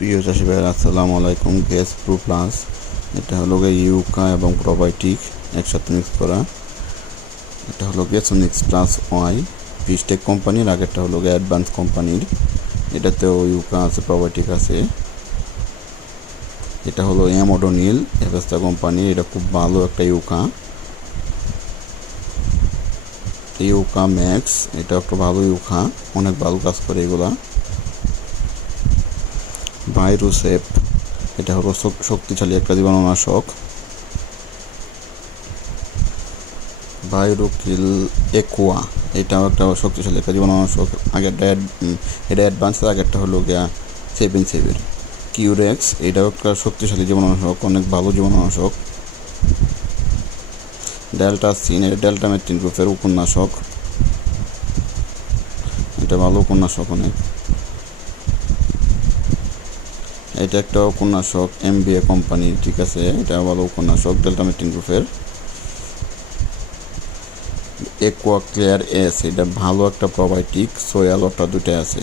প্রিয় চাষি ভাইয়ের আসসালামু আলাইকুম। গ্যাস প্রো প্লাস এটা হলো গিয়ে ইউকা এবং প্রোবায়োটিক একসাথে মিক্স করা। এটা হলো গিয়ে সোনিক্স প্লাস ওয়াই ফিস্টেক কোম্পানির আগেরটা হলো গিয়ে অ্যাডভান্স কোম্পানির এটাতেও ইউকা আছে, প্রোবায়োটিক আছে। এটা হলো অ্যামোডোনিল এভাস্তা কোম্পানি এটা খুব ভালো একটা ইউকা। ইউকা ম্যাক্স এটা একটা ভালো ইউকা, অনেক ভালো কাজ করে এগুলা। ভাইরোসেপ এটা হলো শক- শক্তিশালী একটা জীবাণুনাশক। ভাইরোকিল একুয়া, এটাও একটা শক্তিশালী একটা জীবাণুনাশক। আগেরটা এটা অ্যাডভান্স আগেরটা হলো গিয়া সেভেন সেভেন। কিউরেক্স, এটাও একটা শক্তিশালী জীবাণুনাশক, অনেক ভালো জীবাণুনাশক। ডেল্টা সিন, এটা ডেল্টা মেট্রিন গ্রুপের উপন্যাসক। এটা ভালো উপন্যাসক অনেক। এটা একটা উপন্যাসক এম বি এ কোম্পানি ঠিক আছে? এটা ভালো উপন্যাসক ডেল্টা মেট্রিন গ্রুপের একোয়া ক্লিয়ার এস এটা ভালো একটা প্রোবায়োটিক সোয়ালটা দুটো আছে।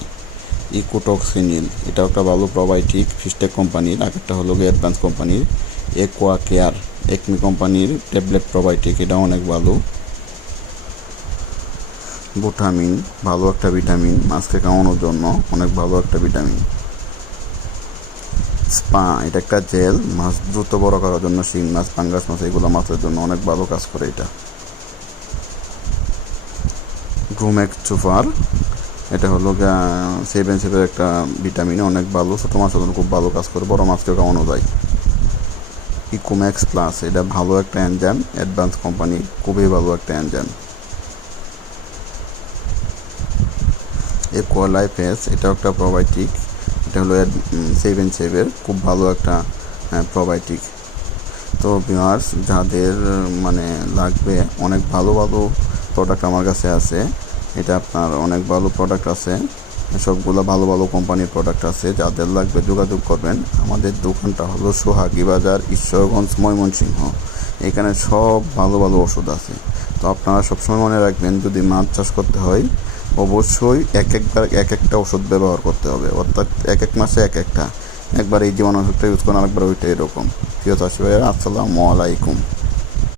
ইকোটক্সিনিল এটা একটা ভালো প্রোবায়োটিক ফিস্টেক কোম্পানির আগেরটা হলো গিয়ে অ্যাডভান্স কোম্পানির একোয়া কেয়ার একমি কোম্পানির ট্যাবলেট প্রোবায়োটিক এটা অনেক ভালো। ভিটামিন ভালো একটা ভিটামিন মাছকে খাওয়ানোর জন্য অনেক ভালো একটা ভিটামিন স্পা, এটা একটা জেল। মাছ দ্রুত বড় করার জন্য শিং মাছ, পাঙ্গাস মাছ, এগুলো মাছের জন্য অনেক ভালো কাজ করে এটা। গ্রুমেক চুফার, এটা হলো সেভেন সেভেন একটা ভিটামিন অনেক ভালো। ছোটো মাছের জন্য খুব ভালো কাজ করে, বড় মাছকেও খাওয়ানো যায়। ইকোম্যাক্স প্লাস এটা ভালো একটা এনজাম অ্যাডভান্স কোম্পানি খুবই ভালো একটা এনজাম একোয়ালাইফ এস এটাও একটা প্রোবায়োটিক এটা হলো সেভেন সেভের খুব ভালো একটা প্রোবায়োটিক তো ভিউয়ার্স যাদের মানে লাগবে অনেক ভালো ভালো প্রোডাক্ট আমার কাছে আছে, এটা আপনার অনেক ভালো প্রোডাক্ট আছে, সবগুলো ভালো ভালো কোম্পানির প্রোডাক্ট আছে, যাদের লাগবে যোগাযোগ করবেন। আমাদের দোকানটা হলো সোহাগী বাজার, ঈশ্বরগঞ্জ, ময়মনসিংহ। এখানে সব ভালো ভালো ওষুধ আছে। তো আপনারা সবসময় মনে রাখবেন, যদি মাছ চাষ করতে হয় অবশ্যই এক একবার এক একটা ওষুধ ব্যবহার করতে হবে। অর্থাৎ এক এক মাসে এক একটা। একবার এই জীবন ওষুধটা ইউজ করেন, আরেকবার ওইটা এরকম। প্রিয় চাষি ভাইয়েরা, আসসালামু আলাইকুম।